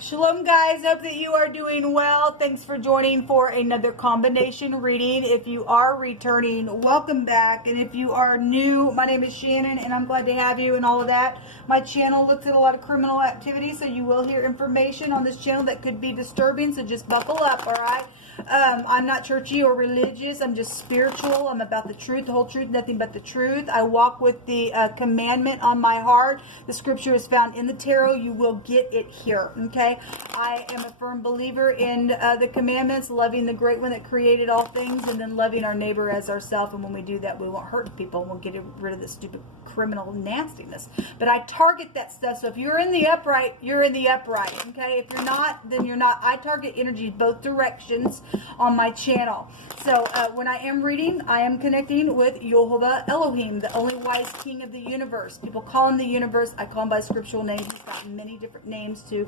Shalom guys, hope that you are doing well. Thanks for joining for another combination reading. If you are returning, welcome back. And if you are new, my name is Shannon and I'm glad to have you and all of that. My channel looks at a lot of criminal activity, so you will hear information on this channel that could be disturbing, so just buckle up, alright? I'm not churchy or religious. I'm just spiritual. I'm about the truth, the whole truth, nothing but the truth. I walk with the commandment on my heart. The scripture is found in the tarot. You will get it here, okay? I am a firm believer in the commandments, loving the great one that created all things, and then loving our neighbor as ourselves. And when we do that, we won't hurt people, and we'll get rid of this stupid criminal nastiness. But I target that stuff. So if you're in the upright, you're in the upright, okay? If you're not, then you're not. I target energy both directions on my channel. So when I am reading, I am connecting with YHVH Elohim, the only wise king of the universe. People call him the universe. I call him by scriptural name. He's got many different names to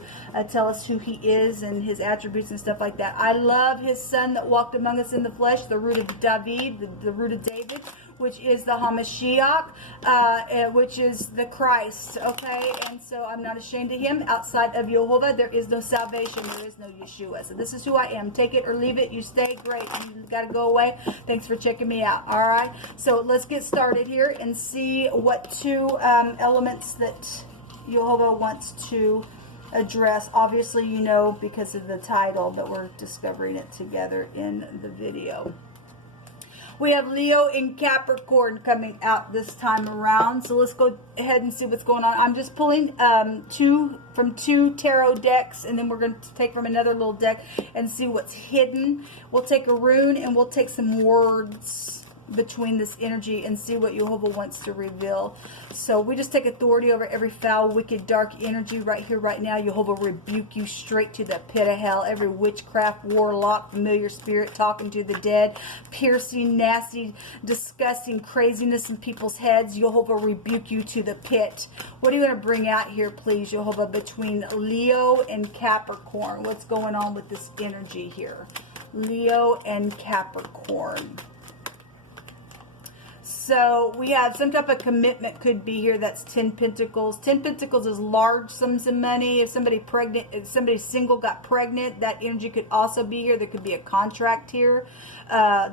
tell us who he is and his attributes and stuff like that. I love his son that walked among us in the flesh, the root of David, the root of David, which is the HaMashiach, which is the Christ, okay? And so I'm not ashamed of him. Outside of YHVH, there is no salvation. There is no Yeshua. So this is who I am. Take it or leave it. You stay, great. You got to go away. Thanks for checking me out, all right? So let's get started here and see what two elements that YHVH wants to address. Obviously, you know because of the title, but we're discovering it together in the video. We have Leo and Capricorn coming out this time around. So let's go ahead and see what's going on. I'm just pulling two tarot decks, and then we're going to take from another little deck and see what's hidden. We'll take a rune and we'll take some words between this energy and see what YHVH wants to reveal. So we just take authority over every foul, wicked, dark energy right here, right now. YHVH rebuke you straight to the pit of hell. Every witchcraft, warlock, familiar spirit, talking to the dead, piercing, nasty, disgusting craziness in people's heads. YHVH rebuke you to the pit. What do you want to bring out here, please, YHVH, between Leo and Capricorn? What's going on with this energy here? Leo and Capricorn. So we have some type of commitment could be here. That's 10 Pentacles. 10 Pentacles is large sums of money. If somebody pregnant, if somebody single got pregnant, that energy could also be here. There could be a contract here.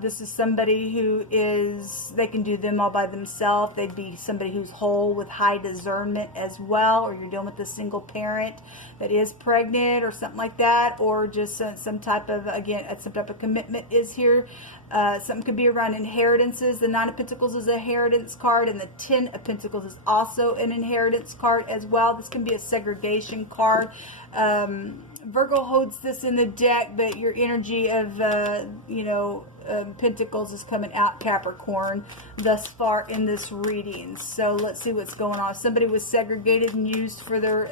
This is somebody who is, they can do them all by themselves. They'd be somebody who's whole with high discernment as well. Or you're dealing with a single parent that is pregnant or something like that. Or just some type of, again, some type of commitment is here. Something could be around inheritances. The 9 of Pentacles is a inheritance card, and the 10 of Pentacles is also an inheritance card as well. This can be a segregation card. Virgo holds this in the deck, but your energy of, Pentacles is coming out, Capricorn, thus far in this reading. So let's see what's going on. If somebody was segregated and used for their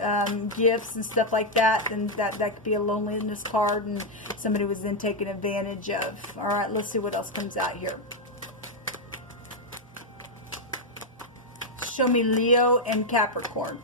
gifts and stuff like that, then that could be a loneliness card, and somebody was then taken advantage of. All right, let's see what else comes out here. Show me Leo and Capricorn.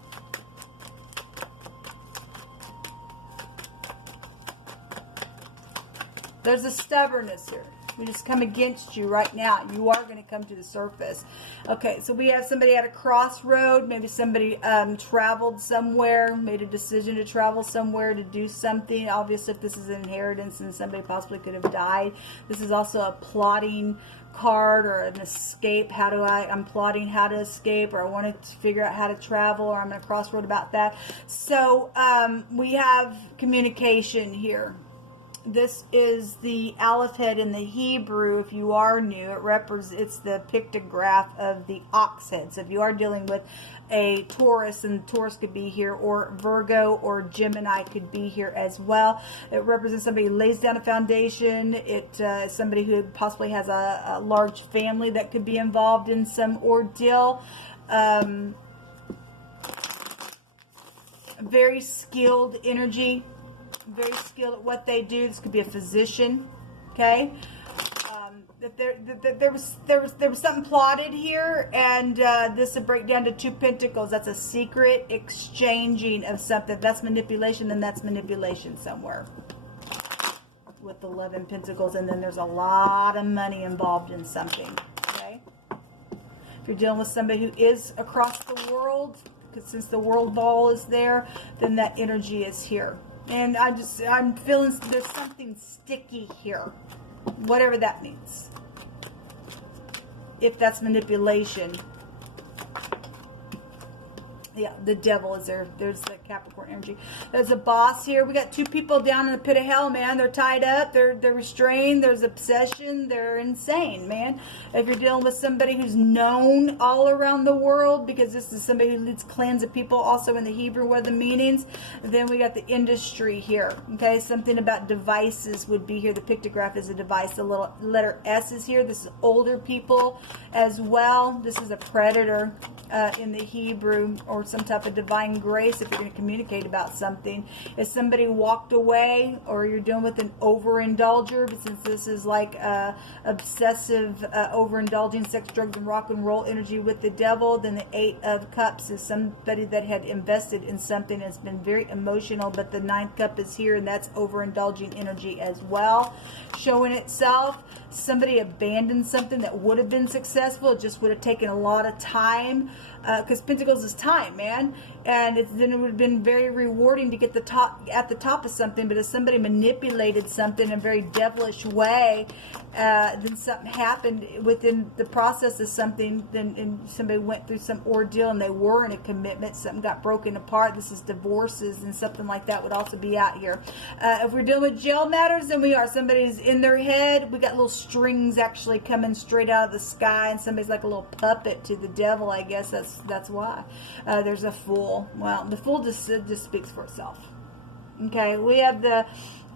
There's a stubbornness here. We just come against you right now. You are going to come to the surface. Okay, so we have somebody at a crossroad. Maybe somebody traveled somewhere, made a decision to travel somewhere to do something. Obviously, if this is an inheritance, and somebody possibly could have died. This is also a plotting card or an escape. I'm plotting how to escape, or I want to figure out how to travel, or I'm at a crossroad about that. So we have communication here. This is the Aleph head in the Hebrew. If you are new, it's the pictograph of the ox head. So if you are dealing with a Taurus, and Taurus could be here, or Virgo or Gemini could be here as well. It represents somebody who lays down a foundation. Somebody who possibly has a large family that could be involved in some ordeal. Very skilled energy. Very skilled at what they do. This could be a physician, okay? There was something plotted here, and this would break down to 2 Pentacles. That's a secret exchanging of something. That's manipulation, then that's manipulation somewhere. With 11 Pentacles, and then there's a lot of money involved in something, okay? If you're dealing with somebody who is across the world, because since the world ball is there, then that energy is here. And I'm feeling there's something sticky here. Whatever that means. If that's manipulation. Yeah, the devil is there. There's the Capricorn energy. There's a boss here. We got two people down in the pit of hell, man. They're tied up. They're restrained. There's obsession. They're insane, man. If you're dealing with somebody who's known all around the world, because this is somebody who leads clans of people, also in the Hebrew, what are the meanings? Then we got the industry here. Okay, something about devices would be here. The pictograph is a device. The little letter S is here. This is older people as well. This is a predator in the Hebrew, or some type of divine grace if you're going to communicate about something. If somebody walked away, or you're dealing with an overindulger, but since this is like obsessive overindulging sex, drugs, and rock and roll energy with the devil, then the 8 of Cups is somebody that had invested in something that's been very emotional, but the 9th cup is here, and that's overindulging energy as well, showing itself. Somebody abandoned something that would have been successful. It just would have taken a lot of time, because Pentacles is time, man, and then it would have been very rewarding to get at the top of something. But if somebody manipulated something in a very devilish way, then something happened within the process of something, and somebody went through some ordeal and they were in a commitment, something got broken apart. This is divorces, and something like that would also be out here. If we're dealing with jail matters, then we are. Somebody's in their head. We got little strings actually coming straight out of the sky, and somebody's like a little puppet to the devil. I guess that's why. There's a fool. Well, the fool just speaks for itself. Okay, we have the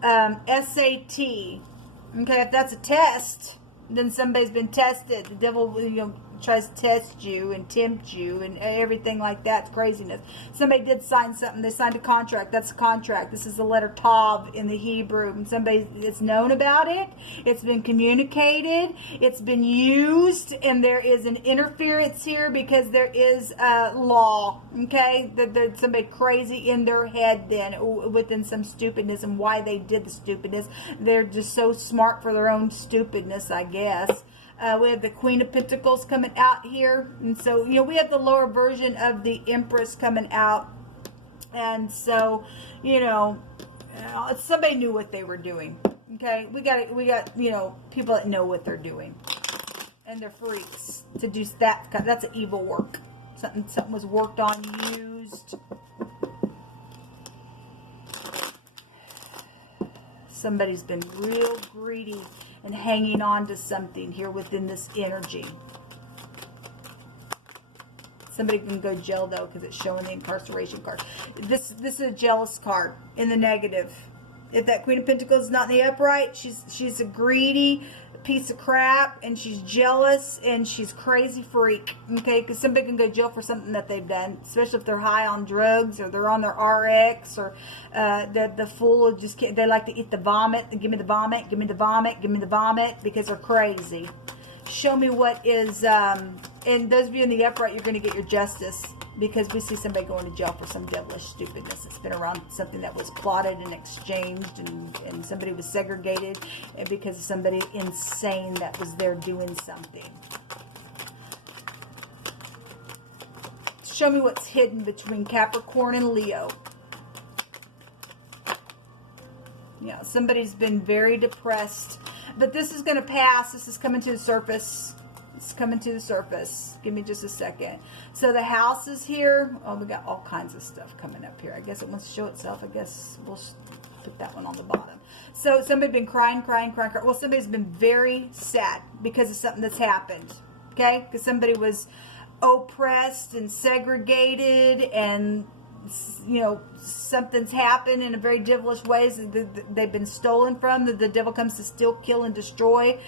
SAT. Okay, if that's a test, then somebody's been tested. The devil, tries to test you and tempt you and everything like that. It's craziness. Somebody did sign something. They signed a contract. That's a contract. This is the letter Tav in the Hebrew. And somebody that's known about it. It's been communicated. It's been used. And there is an interference here because there is law. Okay? There's somebody crazy in their head then within some stupidness, and why they did the stupidness. They're just so smart for their own stupidness, I guess. We have the Queen of Pentacles coming out here. And so, we have the lower version of the Empress coming out. And so, somebody knew what they were doing. Okay? We got, people that know what they're doing. And they're freaks to do that. That's an evil work. Something was worked on, used. Somebody's been real greedy and hanging on to something here within this energy. Somebody can go jail though, because it's showing the incarceration card. This is a jealous card in the negative. If that Queen of Pentacles is not in the upright, she's a greedy piece of crap, and she's jealous, and she's crazy freak. Okay, because somebody can go jail for something that they've done, especially if they're high on drugs, or they're on their RX, or the fool just can't, they like to eat the vomit. Give me the vomit, give me the vomit, give me the vomit, because they're crazy. Show me what is, and those of you in the upright, you're going to get your justice, because we see somebody going to jail for some devilish stupidness that's been around, something that was plotted and exchanged, and somebody was segregated because of somebody insane that was there doing something. Show me what's hidden between Capricorn and Leo. Yeah, somebody's been very depressed, but this is going to pass. This is coming to the surface. It's coming to the surface. Give me just a second. So the house is here. Oh, we got all kinds of stuff coming up here. I guess it wants to show itself. I guess we'll put that one on the bottom. So somebody's been crying. Well, somebody's been very sad because of something that's happened. Okay? Because somebody was oppressed and segregated, and something's happened in a very devilish ways. They've been stolen from. The devil comes to steal, kill, and destroy.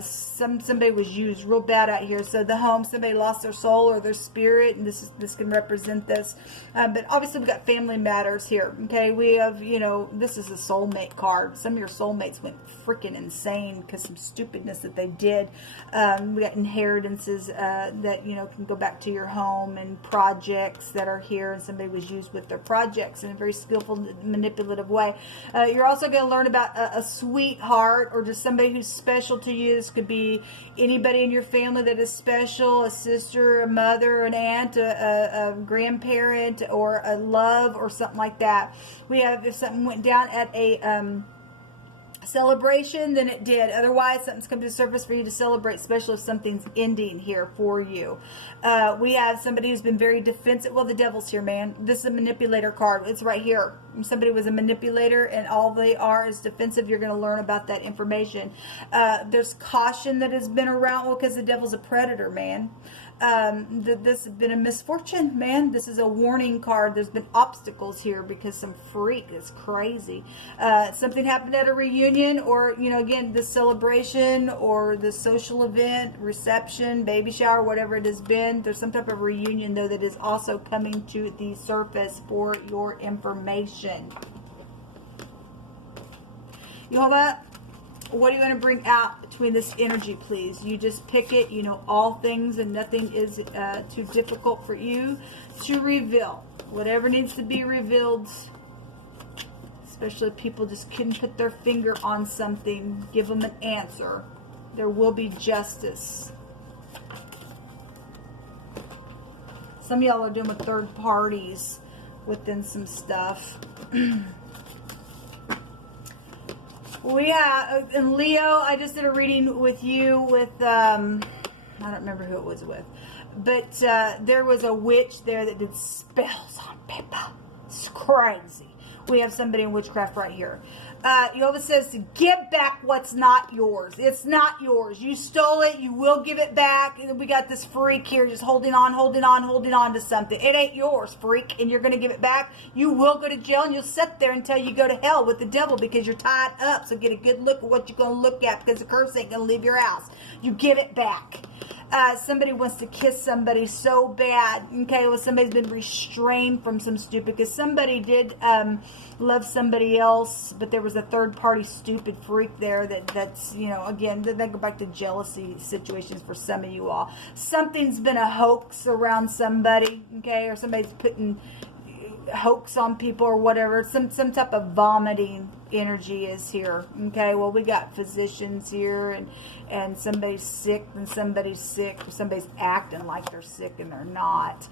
Somebody was used real bad out here. So the home, somebody lost their soul or their spirit, and this can represent this. But obviously we got family matters here. Okay, we have, this is a soulmate card. Some of your soulmates went freaking insane because some stupidness that they did. We got inheritances that can go back to your home, and projects that are here, and somebody was used with their projects in a very skillful, manipulative way. You're also going to learn about a sweetheart, or just somebody who's special to you. This could be anybody in your family that is special, a sister, a mother, an aunt, a grandparent, or a love, or something like that. We have, if something went down at a celebration, then it did. Otherwise, something's come to the surface for you to celebrate, especially if something's ending here for you. We have somebody who's been very defensive. Well, the devil's here, man. This is a manipulator card. It's right here. Somebody was a manipulator and all they are is defensive. You're going to learn about that information. There's caution that has been around. Well, because the devil's a predator, man. This has been a misfortune, man. This is a warning card. There's been obstacles here because some freak is crazy. Something happened at a reunion, or, you know, again, the celebration or the social event, reception, baby shower, whatever it has been. There's some type of reunion, though, that is also coming to the surface for your information. You hold up. What do you want to bring out between this energy, please? You just pick it. You know all things, and nothing is too difficult for you to reveal. Whatever needs to be revealed, especially if people just couldn't put their finger on something, give them an answer. There will be justice. Some of y'all are dealing with third parties within some stuff. We have, in Leo, I just did a reading with you with, I don't remember who it was with, but there was a witch there that did spells on people. It's crazy. We have somebody in witchcraft right here. Jehovah says to give back what's not yours. It's not yours. You stole it. You will give it back. And we got this freak here just holding on to something. It ain't yours, freak, and you're going to give it back. You will go to jail, and you'll sit there until you go to hell with the devil because you're tied up. So get a good look at what you're going to look at, because the curse ain't going to leave your house. You give it back. Somebody wants to kiss somebody so bad. Okay, well, somebody's been restrained from some stupid, because somebody did love somebody else, but there was a third party stupid freak there that's, you know, again, then they go back to jealousy situations for some of you all. Something's been a hoax around somebody, okay, or somebody's putting hoax on people or whatever. Some type of vomiting energy is here. Okay, well, we got physicians here, and somebody's sick and somebody's sick, or somebody's acting like they're sick and they're not.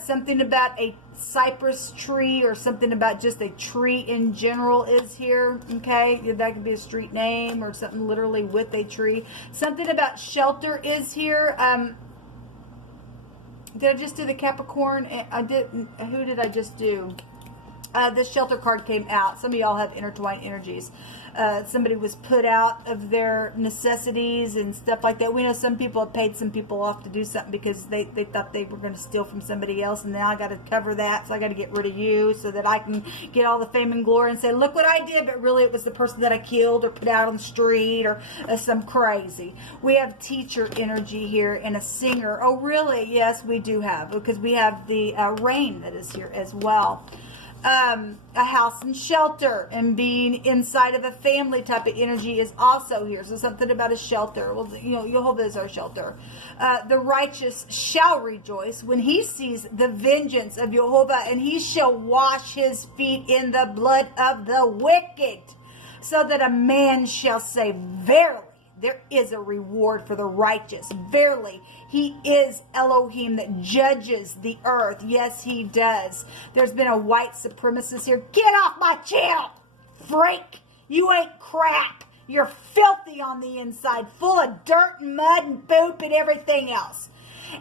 Something about a cypress tree, or something about just a tree in general is here. Okay, that could be a street name or something literally with a tree. Something about shelter is here. Did I just do the Capricorn? I didn't. Who did I just do? This shelter card came out. Some of y'all have intertwined energies. Somebody was put out of their necessities and stuff like that. We know some people have paid some people off to do something because they thought they were going to steal from somebody else, and now I got to cover that, so I got to get rid of you so that I can get all the fame and glory and say, look what I did, but really it was the person that I killed or put out on the street or some crazy. We have teacher energy here and a singer. Oh, really? Yes, we do have, because we have the rain that is here as well. A house and shelter, and being inside of a family type of energy is also here. So something about a shelter. Well, you know, Jehovah is our shelter. The righteous shall rejoice when he sees the vengeance of Jehovah, and he shall wash his feet in the blood of the wicked, so that a man shall say, verily, there is a reward for the righteous. Verily, he is Elohim that judges the earth. Yes, he does. There's been a white supremacist here. Get off my channel, freak. You ain't crap. You're filthy on the inside, full of dirt and mud and poop and everything else.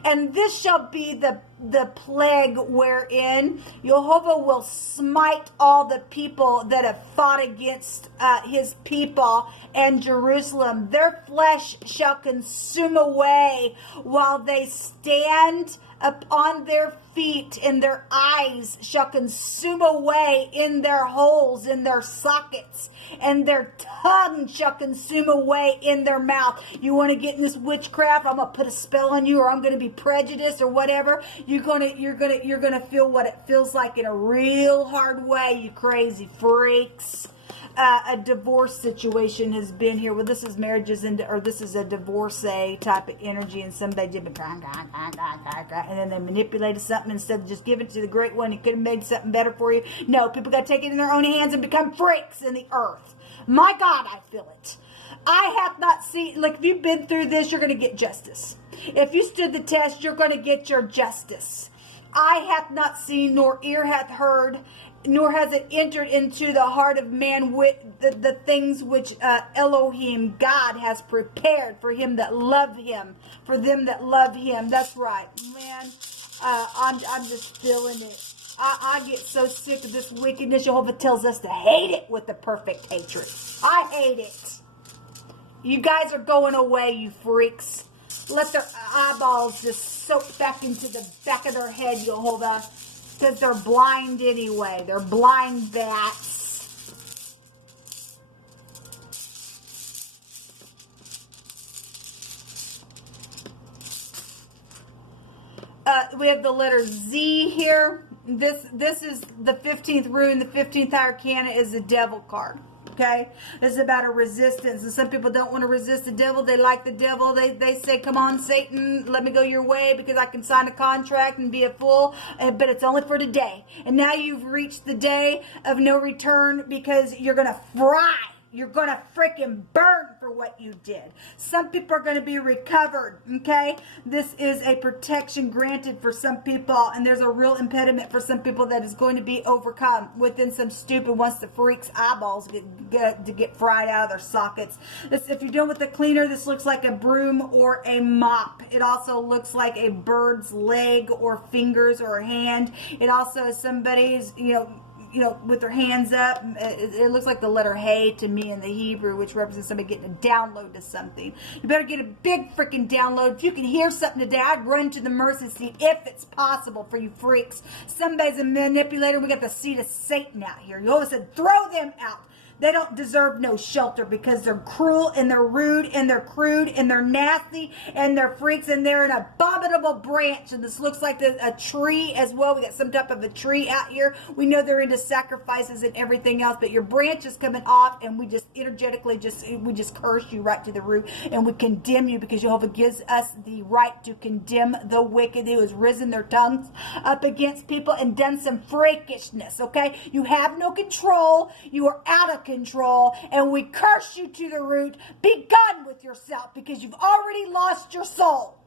And this shall be the plague wherein Jehovah will smite all the people that have fought against his people and Jerusalem. Their flesh shall consume away while they stand upon their feet, and their eyes shall consume away in their holes, in their sockets, and their tongue shall consume away in their mouth. You want to get in this witchcraft? I'm gonna put a spell on you, or I'm gonna be prejudiced, or whatever. You're gonna feel what it feels like in a real hard way, you crazy freaks. A divorce situation has been here. Well, this is marriages or this is a divorcee type of energy, and somebody did and then they manipulated something instead of just giving it to the great one. He could have made something better for you. No, people got to take it in their own hands and become freaks in the earth. My God, I feel it. I have not seen, like, if you've been through this, you're going to get justice. If you stood the test, you're going to get your justice. Eye hath not seen, nor ear hath heard, nor has it entered into the heart of man with the things which Elohim, God, has prepared for him that love him, for them that love him. That's right, man. I'm just feeling it. I get so sick of this wickedness. Jehovah tells us to hate it with the perfect hatred. I hate it. You guys are going away, you freaks. Let their eyeballs just soak back into the back of their head, Jehovah. Because they're blind anyway. They're blind bats. We have the letter Z here. This is the 15th rune. The 15th arcana is the devil card. Okay, this is about a resistance, and some people don't want to resist the devil. They like the devil. They say, come on, Satan, let me go your way because I can sign a contract and be a fool, but it's only for today. And now you've reached the day of no return because you're going to fry. You're going to freaking burn for what you did. Some people are going to be recovered, okay? This is a protection granted for some people, and there's a real impediment for some people that is going to be overcome within some stupid, once the freak's eyeballs get fried out of their sockets. If you're doing with the cleaner, this looks like a broom or a mop. It also looks like a bird's leg or fingers or a hand. It also is somebody's, with their hands up. It looks like the letter hey to me in the Hebrew, which represents somebody getting a download to something. You better get a big freaking download. If you can hear something today, I'd run to the mercy seat if it's possible for you freaks. Somebody's a manipulator. We got the seat of Satan out here. You always said, throw them out. They don't deserve no shelter because they're cruel and they're rude and they're crude and they're nasty and they're freaks and they're an abominable branch. And this looks like a tree as well. We got some type of a tree out here. We know they're into sacrifices and everything else, but your branch is coming off, and we just energetically we just curse you right to the root, and we condemn you because Jehovah gives us the right to condemn the wicked who has risen their tongues up against people and done some freakishness, okay? You have no control. You are out of control, and we curse you to the root. Be gone with yourself because you've already lost your soul.